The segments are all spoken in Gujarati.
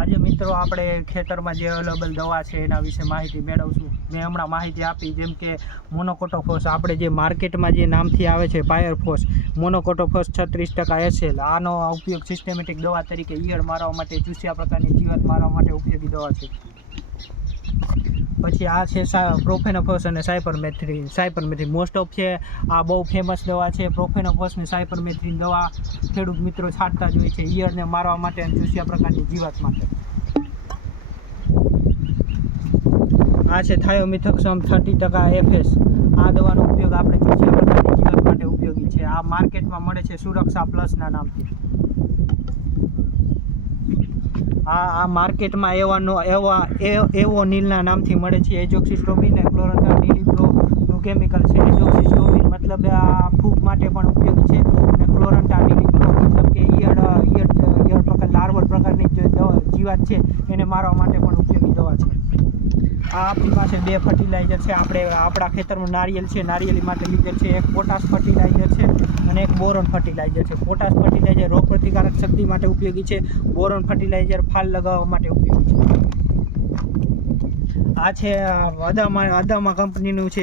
આજે મિત્રો આપણે ખેતરમાં જે અવેલેબલ દવા છે એના વિશે માહિતી મેળવશું. મેં હમણાં માહિતી આપી જેમ કે મોનોકોટોફોસ, આપણે જે માર્કેટમાં જે નામથી આવે છે પાયરફોસ, મોનોકોટોફોસ 36% SL, આનો ઉપયોગ સિસ્ટેમેટિક દવા તરીકે ઈયળ મારવા માટે, ચૂસ્યા પ્રકારની જીવાત મારવા માટે ઉપયોગી દવા છે. પછી આ છે પ્રોફેનોફોસ અને સાયપરમેથ્રિન. મોસ્ટ ઓફ છે આ બહુ ફેમસ દવા છે. પ્રોફેનોફોસ ને સાયપરમેથ્રિન દવા ખેડૂત મિત્રો છાંટતા જ હોય છે ઈયળને મારવા માટે અને ચૂસ્યા પ્રકારની જીવાત માટે. આ છે થાયોમિથોક્સમ 30% FS. આ દવાનો ઉપયોગ આપણે ચૂસ્યા પ્રકારની જીવાત માટે ઉપયોગી છે. આ માર્કેટમાં મળે છે સુરક્ષા પ્લસના નામથી. આ માર્કેટમાં એવોનિલના નામથી મળે છે. એઝોક્સિસ્ટ્રોબિન અને ક્લોરન્ટાનિલિપ્રોનું કેમિકલ છે. એઝોક્સિસ્ટ્રોબિન મતલબ આ ફૂગ માટે પણ ઉપયોગી છે અને ક્લોરન્ટાનિલિપ્રો મતલબ કે ઈયળ પ્રકાર લાર્વલ પ્રકારની જે જીવાત છે એને મારવા માટે પણ ઉપયોગી દવા છે. આ આપણી પાસે 2 ફર્ટિલાઇઝર છે. આપણે આપણા ખેતરમાં નારિયેલ છે, નારિયેળી માટે લીધેલ છે. એક પોટાશ ફર્ટિલાઇઝર છે અને એક બોરોન ફર્ટિલાઇઝર છે. પોટાશ ફર્ટિલાઇઝર રોગ પ્રતિકારક શક્તિ માટે ઉપયોગી છે. બોરોન ફર્ટિલાઇઝર ફાલ લગાવવા માટે ઉપયોગી છે. આ છે અદામા કંપનીનું છે,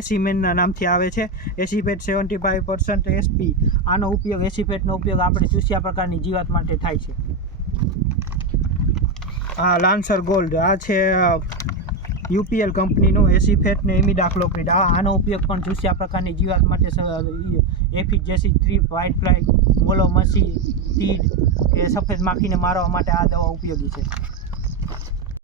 એસીમેનના નામથી આવે છે. એસીપેટ 75% SP. આનો ઉપયોગ એસીપેટનો ઉપયોગ આપણે ચૂસ્યા પ્રકારની જીવાત માટે થાય છે. આ લાન્સર ગોલ્ડ, આ છે UPL કંપનીનું એસીફેટ ને ઇમિડાક્લોપ્રિડ. આનો ઉપયોગ પણ ચૂસ્યા પ્રકારની જીવાત માટે એફિડ જેસી થ્રીપ, વ્હાઇટ ફ્લાય, મોલો મસી, તીડ કે સફેદ માખીને મારવા માટે આ દવા ઉપયોગી છે.